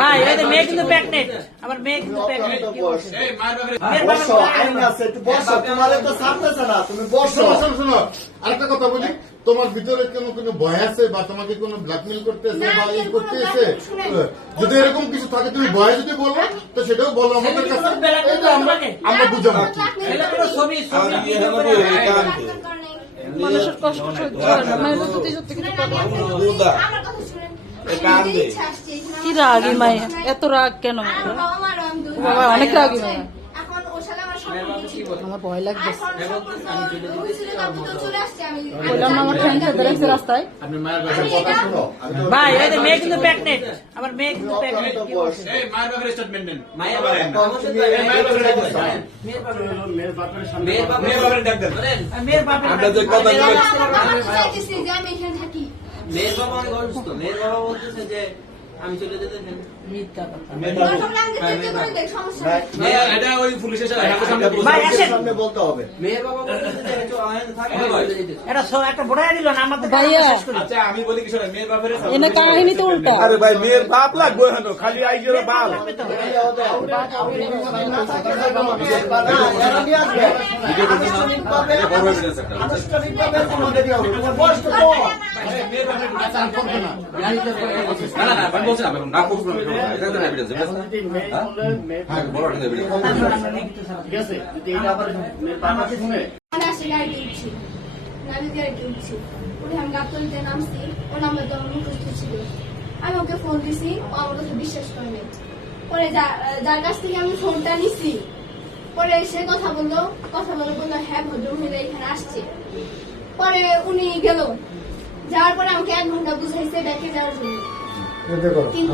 ভাই এই যে মেয়ে কিন্তু প্রেগনেন্ট, আমার মেয়ে কিন্তু প্রেগনেন্ট। বসো, আইন আছে, একটু বসো, তোমার তো ছাড়তেছে না, তুমি বসো। শোনো, আরেকটা কথা বলি, তোমার ভিতরে কোনো ভয় আছে বা তোমাকে কোনো ব্ল্যাকমেল করতেছে বা ই করতেছে? যদি এরকম কিছু থাকে তুমি ভয় যদি বলো তো সেটাও বলো আমাদের কাছে, এটা আমরা বুঝাবো। মানুষের কষ্ট সহ্য হয় না, মায়ের যদি সত্যি কিছু কি রাগি মায়া, এত রাগ কেন? বাবা অনেক রাগি মায়া, আমার ভয় লাগছে। বললাম আমার ফ্রেন্ড দাঁড়াইছে রাস্তায়। ভাই এই যে মেয়ে কিন্তু প্রেগনেন্ট, আমার মেয়ে কিন্তু প্রেগনেন্ট। মেয়ের বাপের মেয়ের বাবা অনেক অসুস্থ, মেয়ের বাবা বলতেছে যে আমি চলে যেতে চাই। মিথ্যা কথা। এটা ওই পুলিশের সামনে বলতে হবে। মেয়ের বাবা বলতেছে যে একটা বোড়াই দিল না আমাদের ভাইয়া। আচ্ছা আমি বলি কি শোনেন, মেয়ের বাপের এনে কাহিনী তো উল্টা। আরে ভাই মেয়ের বাপ লাগবে হেন, খালি আইজের বাপ। আমি ওকে ফোন দিছি, ও আমার কথা বিশ্বাস করে নাই। পরে যার কাছ থেকে আমি ফোনটা নিছি, পরে সে কথা বললো হ্যাঁ ভদ্রমহিলা এখানে আসছে। পরে উনি গেল, যাওয়ার পরে আমাকে 1 ঘন্টা বুঝাইছে ব্যাংকে যাওয়ার জন্য, কিন্তু